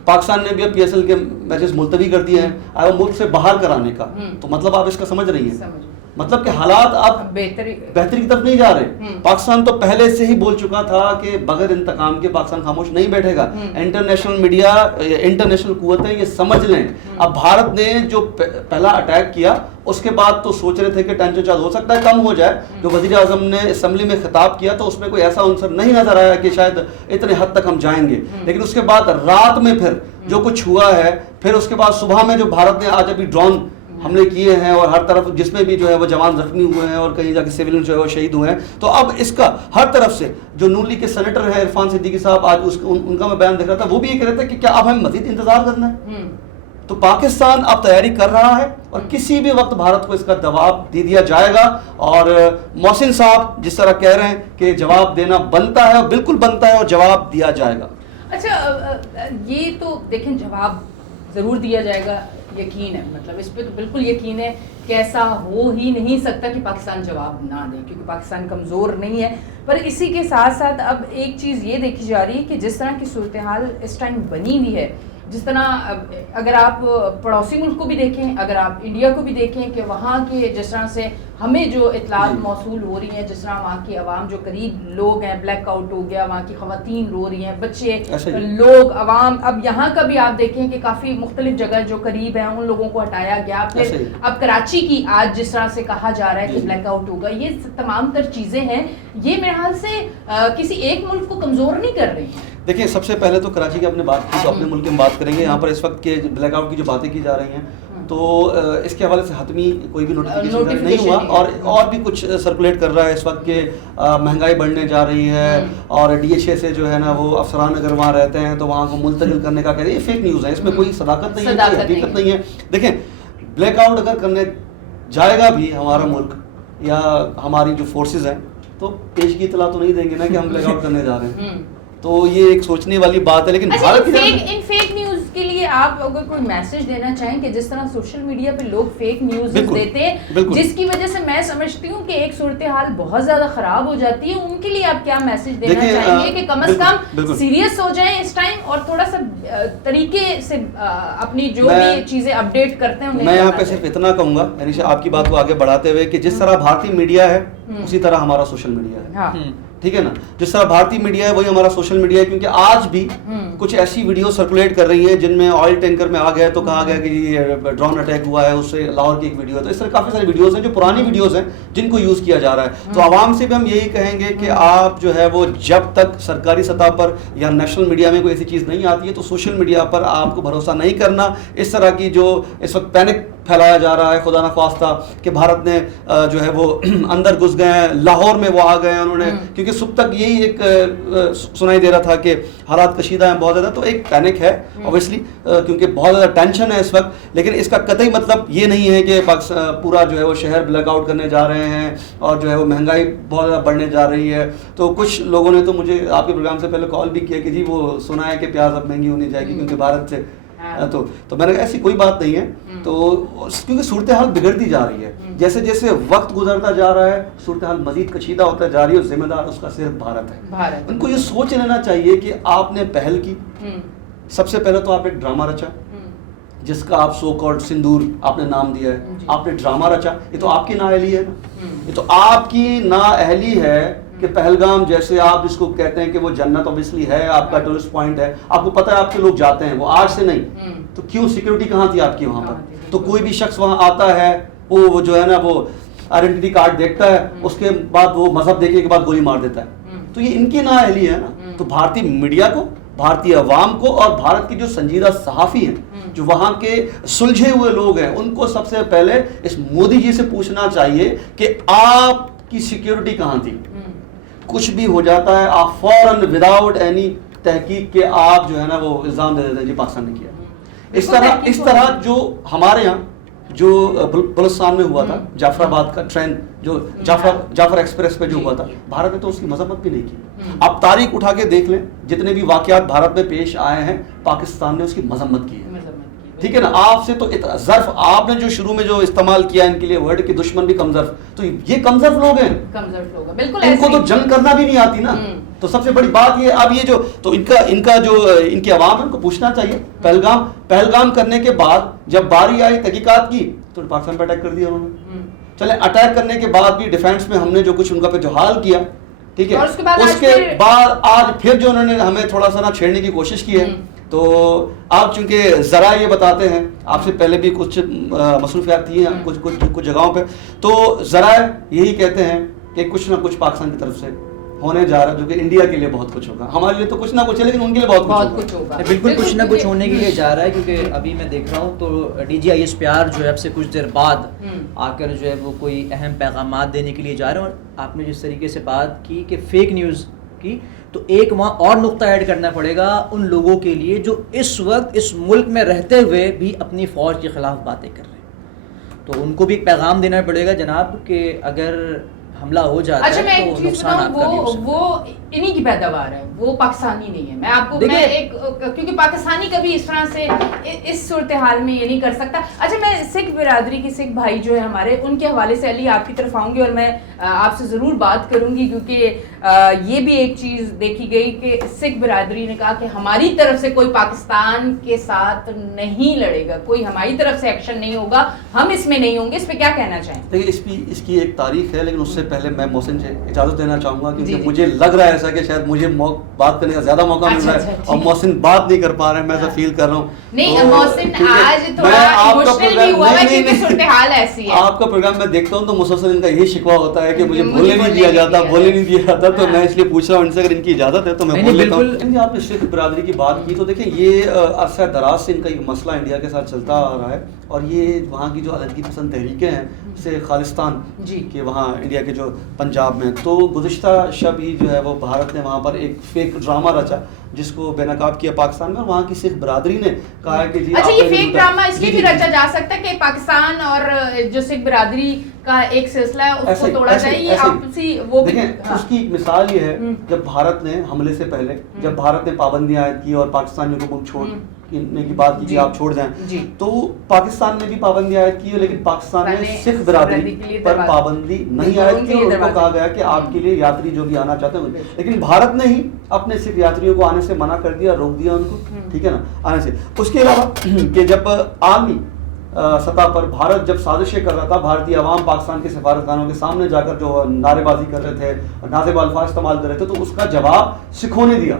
پاکستان نے بھی اب PSL کے میچز ملتوی کر دیے ہیں ملک سے باہر کرانے کا, تو مطلب آپ اس کا سمجھ رہی ہیں, مطلب کہ حالات اب بہتری کی طرف نہیں جا رہے. پاکستان تو پہلے سے ہی بول چکا تھا کہ بغیر انتقام کے پاکستان خاموش نہیں بیٹھے گا. انٹرنیشنل میڈیا, انٹرنیشنل قوتیں یہ سمجھ لیں. اب بھارت نے جو پہلا اٹیک کیا اس کے بعد تو سوچ رہے تھے کہ ٹینشن شاید ہو سکتا ہے کم ہو جائے. جو وزیر اعظم نے اسمبلی میں خطاب کیا تو اس میں کوئی ایسا عنصر نہیں نظر آیا کہ شاید اتنے حد تک ہم جائیں گے. لیکن اس کے بعد رات میں پھر جو کچھ ہوا ہے, پھر اس کے بعد صبح میں جو بھارت نے آج ابھی ڈرون حملے کیے ہیں اور ہر طرف جس میں بھی جو ہے وہ جوان زخمی ہوئے ہیں اور کہیں جا کے سیولین جو ہے وہ شہید ہوئے ہیں, تو اب اس کا ہر طرف سے جو نون لیگ کے سینیٹر ہیں عرفان صدیقی صاحب, آج ان کا میں بیان دیکھ رہا تھا, وہ بھی یہ کہہ رہے تھے کہ کیا اب ہمیں مزید انتظار کرنا ہے. تو پاکستان اب تیاری کر رہا ہے اور کسی بھی وقت بھارت کو اس کا جواب دے دیا جائے گا. اور محسن صاحب جس طرح کہہ رہے ہیں کہ جواب دینا بنتا ہے, اور بالکل بنتا ہے, اور جواب دیا جائے گا. اچھا یہ تو دیکھیں جواب ضرور دیا جائے گا, یقین ہے, مطلب اس پہ تو بالکل یقین ہے کہ ایسا ہو ہی نہیں سکتا کہ پاکستان جواب نہ دے, کیونکہ پاکستان کمزور نہیں ہے. پر اسی کے ساتھ ساتھ اب ایک چیز یہ دیکھی جا رہی ہے کہ جس طرح کی صورتحال اس ٹائم بنی ہوئی ہے, جس طرح اگر آپ پڑوسی ملک کو بھی دیکھیں, اگر آپ انڈیا کو بھی دیکھیں کہ وہاں کے جس طرح سے ہمیں جو اطلاعات موصول ہو رہی ہیں, جس طرح وہاں کی عوام جو قریب لوگ ہیں, بلیک آؤٹ ہو گیا, وہاں کی خواتین رو رہی ہیں, بچے لوگ عوام, اب یہاں کا بھی آپ دیکھیں کہ کافی مختلف جگہ جو قریب ہیں ان لوگوں کو ہٹایا گیا. پھر اب کراچی کی آج جس طرح سے کہا جا رہا ہے کہ بلیک آؤٹ ہوگا, یہ تمام تر چیزیں ہیں, یہ میرے خیال سے کسی ایک ملک کو کمزور نہیں کر رہی ہیں. دیکھیں سب سے پہلے تو کراچی کی آپ نے بات کی, تو اپنے ملک میں بات کریں گے. یہاں پر اس وقت کے بلیک آؤٹ کی جو باتیں کی جا رہی ہیں, تو اس کے حوالے سے حتمی کوئی بھی نوٹیفیکیشن نہیں ہوا, اور بھی کچھ سرکولیٹ کر رہا ہے اس وقت کہ مہنگائی بڑھنے جا رہی ہے, اور DHA سے جو ہے نا وہ افسران اگر وہاں رہتے ہیں تو وہاں کو منتقل کرنے کا کہہ رہے ہیں. یہ فیک نیوز ہے, اس میں کوئی صداقت نہیں ہے, حقیقت نہیں ہے. دیکھیں بلیک آؤٹ اگر کرنے جائے گا بھی ہمارا ملک یا ہماری جو فورسز ہیں, تو پیش کی اطلاع تو نہیں دیں گے نا کہ ہم بلیک آؤٹ کرنے جا رہے ہیں. تو یہ ایک سوچنے والی بات ہے. لیکن بھارت ان فیک نیوز کے لیے آپ اگر کوئی میسج دینا چاہیں کہ جس طرح سوشل میڈیا پہ لوگ فیک نیوز دیتے ہیں, جس کی وجہ سے میں سمجھتی ہوں کہ ایک صورتحال بہت زیادہ خراب ہو جاتی ہے, ان کے لیے آپ کیا میسج دینا چاہیں گے کہ کم از کم سیریس ہو جائیں اس ٹائم اور تھوڑا سا طریقے سے اپنی جو بھی چیزیں اپڈیٹ کرتے ہیں. میں یہاں پہ صرف اتنا کہوں گا, یعنی آپ کی بات کو آگے بڑھاتے ہوئے, کہ جس طرح بھارتی میڈیا ہے اسی طرح ہمارا سوشل میڈیا ہے. ٹھیک ہے نا. جس طرح بھارتی میڈیا ہے وہی ہمارا سوشل میڈیا ہے, کیونکہ آج بھی کچھ ایسی ویڈیو سرکولیٹ کر رہی ہیں جن میں آئل ٹینکر میں آ گیا تو کہا گیا کہ یہ ڈرون اٹیک ہوا ہے, اس سے لاہور کی ایک ویڈیو ہے. تو اس طرح کافی ساری ویڈیوز ہیں جو پرانی ویڈیوز ہیں جن کو یوز کیا جا رہا ہے. تو عوام سے بھی ہم یہی کہیں گے کہ آپ جو ہے وہ جب تک سرکاری سطح پر یا نیشنل میڈیا میں کوئی ایسی چیز نہیں آتی ہے تو سوشل میڈیا پر آپ کو بھروسہ نہیں کرنا. اس طرح کی جو اس وقت پینک پھیلایا جا رہا ہے خدا نخواستہ کہ بھارت نے جو ہے وہ اندر گھس گئے ہیں, لاہور میں وہ آ گئے ہیں انہوں نے, کیونکہ صبح تک یہی ایک سنائی دے رہا تھا کہ حالات کشیدہ ہیں بہت زیادہ. تو ایک پینک ہے اوبیسلی کیونکہ بہت زیادہ ٹینشن ہے اس وقت, لیکن اس کا قطعی مطلب یہ نہیں ہے کہ پورا جو ہے وہ شہر بلیک آؤٹ کرنے جا رہے ہیں اور جو ہے وہ مہنگائی بہت زیادہ بڑھنے جا رہی ہے. تو کچھ لوگوں نے تو مجھے آپ کے پروگرام سے پہلے کال بھی کیا کہ جی وہ سنا ہے کہ پیاز اب مہنگی ہونی جائے گی کیونکہ بھارت سے, تو میں نے کہا ایسی کوئی بات نہیں ہے. تو کیونکہ صورتحال بگڑتی جا رہی ہے, جیسے جیسے وقت گزرتا جا رہا ہے صورتحال مزید کشیدہ ہوتا جا رہی ہے, اور ذمہ دار اس کا صرف بھارت ہے. ان کو یہ سوچ لینا چاہیے کہ آپ نے پہل کی, سب سے پہلے تو آپ ایک ڈرامہ رچا جس کا آپ سو کالڈ سندور آپ نے نام دیا ہے, آپ نے ڈرامہ رچا. یہ تو آپ کی نااہلی ہے نا, یہ تو آپ کی نااہلی ہے کہ پہلگام جیسے آپ جس کو کہتے ہیں کہ وہ جنت اوبیسلی ہے, آپ کا ٹورسٹ پوائنٹ ہے, آپ کو پتہ ہے آپ کے لوگ جاتے ہیں, وہ آج سے نہیں, تو کیوں سیکیورٹی کہاں تھی آپ کی وہاں پر؟ تو کوئی بھی شخص وہاں آتا ہے وہ جو ہے نا وہ آئیڈینٹی کارڈ دیکھتا ہے, اس کے بعد وہ مذہب دیکھنے کے بعد گولی مار دیتا ہے. تو یہ ان کی نااہلی ہے نا. تو بھارتی میڈیا کو, بھارتی عوام کو اور بھارت کے جو سنجیدہ صحافی ہیں, جو وہاں کے سلجھے ہوئے لوگ ہیں, ان کو سب سے پہلے اس مودی جی سے پوچھنا چاہیے کہ آپ کی سیکیورٹی کہاں تھی. کچھ بھی ہو جاتا ہے آپ فوراً وداؤٹ اینی تحقیق کے آپ جو ہے نا وہ الزام دے دیتے ہیں جی پاکستان نے کیا. اس طرح جو ہمارے یہاں جو بلوچستان میں ہوا تھا, جعفر آباد کا ٹرین جو جعفر ایکسپریس پہ جو ہوا تھا, بھارت نے تو اس کی مذمت بھی نہیں کی. آپ تاریخ اٹھا کے دیکھ لیں, جتنے بھی واقعات بھارت میں پیش آئے ہیں پاکستان نے اس کی مذمت کی ہے. ٹھیک ہے نا. آپ سے تو ظرف آپ نے جو شروع میں جو استعمال کیا ان کے لیے ورڈ کہ دشمن بھی کم ظرف, تو یہ کم ظرف لوگ ہیں, بالکل ان کو تو جنگ کرنا بھی نہیں آتی نا. تو سب سے بڑی بات یہ, اب یہ جو تو ان کا جو ان کے عوام ہے ان کو پوچھنا چاہیے. پہلگام کرنے کے بعد جب باری آئی تحقیقات کی تو پاکستان پہ اٹیک کر دیا انہوں نے. چلے اٹیک کرنے کے بعد بھی ڈیفینس میں ہم نے جو کچھ ان کا پہ جو حال کیا, ٹھیک ہے, اس کے بعد آج پھر جو انہوں نے ہمیں تھوڑا سا نا چھیڑنے کی کوشش کی ہے. تو آپ چونکہ ذرائع یہ بتاتے ہیں, آپ سے پہلے بھی کچھ مصروفیات تھی ہیں کچھ جگہوں پہ, تو ذرائع یہی کہتے ہیں کہ کچھ نہ کچھ پاکستان کی طرف سے ہونے جا رہا ہے, جو کہ انڈیا کے لیے بہت کچھ ہوگا. ہمارے لیے تو کچھ نہ کچھ ہے لیکن ان کے لیے بہت کچھ ہوگا. بالکل کچھ نہ کچھ ہونے کے لیے جا رہا ہے, کیونکہ ابھی میں دیکھ رہا ہوں تو D G I S P R جو ہے اب سے کچھ دیر بعد آ کر جو ہے وہ کوئی اہم پیغامات دینے کے لیے جا رہے ہیں. اور آپ نے جس طریقے سے بات کی کہ فیک نیوز کی, تو ایک وہاں اور نقطہ ایڈ کرنا پڑے گا ان لوگوں کے لیے جو اس وقت اس ملک میں رہتے ہوئے بھی اپنی فوج کے خلاف باتیں کر رہے ہیں. تو ان کو بھی ایک پیغام دینا پڑے گا جناب کہ اگر حملہ ہو جاتا ہے تو نقصانات کا بھی ہو سکتا ہے. وہ انہی کی پیداوار ہے, وہ پاکستانی نہیں ہے. میں آپ کو کیونکہ پاکستانی کبھی اس طرح سے اس صورتحال میں یہ نہیں کر سکتا. اچھا, میں سکھ برادری کی, سکھ بھائی جو ہے ہمارے, ان کے حوالے سے علی آپ کی طرف آؤں گی اور میں آپ سے ضرور بات کروں گی, کیونکہ یہ بھی ایک چیز دیکھی گئی کہ سکھ برادری نے کہا کہ ہماری طرف سے کوئی پاکستان کے ساتھ نہیں لڑے گا, کوئی ہماری طرف سے ایکشن نہیں ہوگا, ہم اس میں نہیں ہوں گے. اس پہ کیا کہنا چاہیں؟ دیکھیے اس کی ایک تاریخ ہے, لیکن اس سے پہلے میں محسن سے اجازت دینا چاہوں گا, کیونکہ مجھے لگ رہا ہے ایسا کہ شاید مجھے بات کرنے کا زیادہ موقع مل رہا ہے اور محسن بات نہیں کر پا رہے ہیں, میں ایسا فیل کر رہا ہوں. نہیں محسن آج تھوڑا ایموشنل بھی ہوا ہے کیونکہ صورتحال ایسی ہے. آپ کا پروگرام میں دیکھتا ہوں تو مسلسل ان کا یہی شکوہ ہوتا ہے کہ مجھے بولنے نہیں دیا جاتا, بولنے نہیں دیا جاتا, تو میں اس لیے پوچھ رہا ہوں ان سے اگر ان کی اجازت ہے تو میں بول لیتا ہوں. آپ نے سکھ برادری کی بات کی تو دیکھیں یہ عرصہ دراز سے ان کا ایک مسئلہ انڈیا کے ساتھ چلتا آ رہا ہے, اور یہ وہاں کی جو علیحدگی پسند تحریکیں ہیں جیسے خالصتان کہ وہاں انڈیا کے جو پنجاب میں, تو گزشتہ شب ہی جو ہے وہ بھارت نے وہاں پر ایک فیک ڈرامہ رچا جس کو بے نقاب کیا پاکستان میں, اور وہاں کی سکھ برادری نے کہا ہے کہ جی اچھا یہ فیک ڈرامہ اس لیے بھی رچا جا سکتا ہے کہ پاکستان اور جو سکھ برادری کا ایک سلسلہ ہے اس کو توڑا جائے, یہ آپسی وہ بھی. دیکھیں اس کی ایک مثال یہ ہے, جب بھارت نے حملے سے پہلے جب بھارت نے پابندیاں عائد کی اور پاکستانیوں کو ملک چھوڑنے کی بات کی کہ آپ چھوڑ جائیں, تو پاکستان نے بھی پابندی عائد کی, لیکن پاکستان نے سکھ برادری پر پابندی نہیں عائد کی, اور ان کو کہا گیا کہ آپ کے لیے یاتری جو بھی آنا چاہتے ہیں, لیکن بھارت نے ہی اپنے سکھ یاتریوں کو آنے سے منع کر دیا, روک دیا ان کو, ٹھیک ہے نا, آنے سے. اس کے علاوہ کہ جب آرمی سطح پر بھارت جب سازشیں کر رہا تھا، بھارتی عوام پاکستان کے سفارتخانوں کے سامنے جا کر جو نعرے بازی کر رہے تھے اور نازیب الفاظ استعمال کر رہے تھے، تو اس کا جواب سکھوں نے دیا،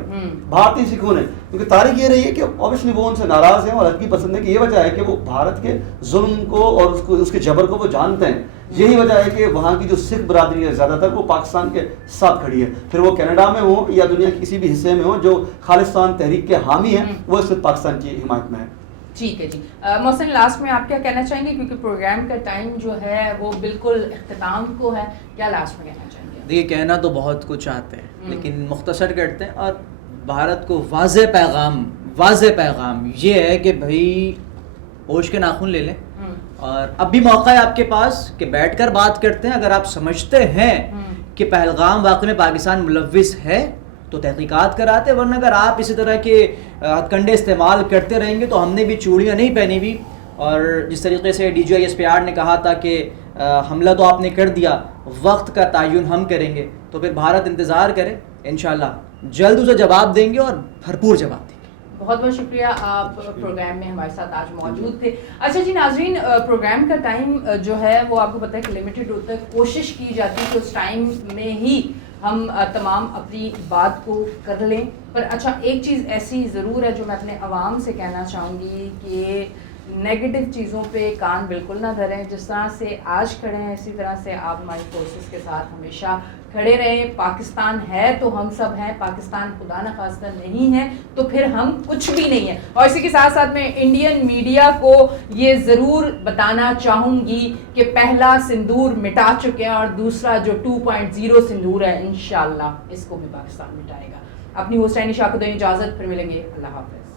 بھارتی سکھوں نے. کیونکہ تاریخ یہ رہی ہے کہ اوبیسلی وہ ان سے ناراض ہیں اور حد کی پسند ہے کہ یہ وجہ ہے کہ وہ بھارت کے ظلم کو اور اس کے جبر کو وہ جانتے ہیں. یہی وجہ ہے کہ وہاں کی جو سکھ برادری ہے زیادہ تر وہ پاکستان کے ساتھ کھڑی ہے. پھر وہ کینیڈا میں ہوں یا دنیا کے کسی بھی حصے میں ہوں، جو خالصتان تحریک کے حامی ہیں وہ اس وقت پاکستان کی حمایت میں ہے. ٹھیک ہے جی. محسن لاسٹ میں آپ کیا کہنا چاہیں گے، کیونکہ پروگرام کا ٹائم جو ہے وہ بالکل اختتام کو ہے، کیا لاسٹ میں کہنا چاہیں گے؟ دیکھیے کہنا تو بہت کچھ چاہتے ہیں لیکن مختصر کرتے ہیں، اور بھارت کو واضح پیغام یہ ہے کہ بھائی ہوش کے ناخن لے لیں، اور اب بھی موقع ہے آپ کے پاس کہ بیٹھ کر بات کرتے ہیں. اگر آپ سمجھتے ہیں کہ پہلگام واقعے میں پاکستان ملوث ہے تو تحقیقات کراتے، ورنہ اگر آپ اسی طرح کے ہتھ کنڈے استعمال کرتے رہیں گے تو ہم نے بھی چوڑیاں نہیں پہنی ہوئی. اور جس طریقے سے DGI نے کہا تھا کہ حملہ تو آپ نے کر دیا، وقت کا تعین ہم کریں گے، تو پھر بھارت انتظار کرے، انشاءاللہ جلد اسے جواب دیں گے اور بھرپور جواب دیں گے. بہت بہت شکریہ، آپ پروگرام میں ہمارے ساتھ آج موجود تھے. اچھا جی ناظرین، پروگرام کا ٹائم جو ہے وہ آپ کو پتہ ہے کہ لمیٹڈ ہوتا ہے. کوشش کی جاتی ہے کہ اس ٹائم میں ہی ہم تمام اپنی بات کو کر لیں. پر اچھا ایک چیز ایسی ضرور ہے جو میں اپنے عوام سے کہنا چاہوں گی کہ نیگیٹو چیزوں پہ کان بالکل نہ دھریں. جس طرح سے آج کھڑے ہیں اسی طرح سے آپ ہماری فورسز کے ساتھ ہمیشہ کھڑے رہیں. پاکستان ہے تو ہم سب ہیں، پاکستان خدا نخواستہ نہیں ہے تو پھر ہم کچھ بھی نہیں ہیں. اور اسی کے ساتھ ساتھ میں انڈین میڈیا کو یہ ضرور بتانا چاہوں گی کہ پہلا سندور مٹا چکے ہیں اور دوسرا جو 2.0 سندور ہے انشاءاللہ اس کو بھی پاکستان مٹائے گا. اپنی ہوسٹ شاہ کو دیں اجازت، پھر ملیں گے. اللہ حافظ.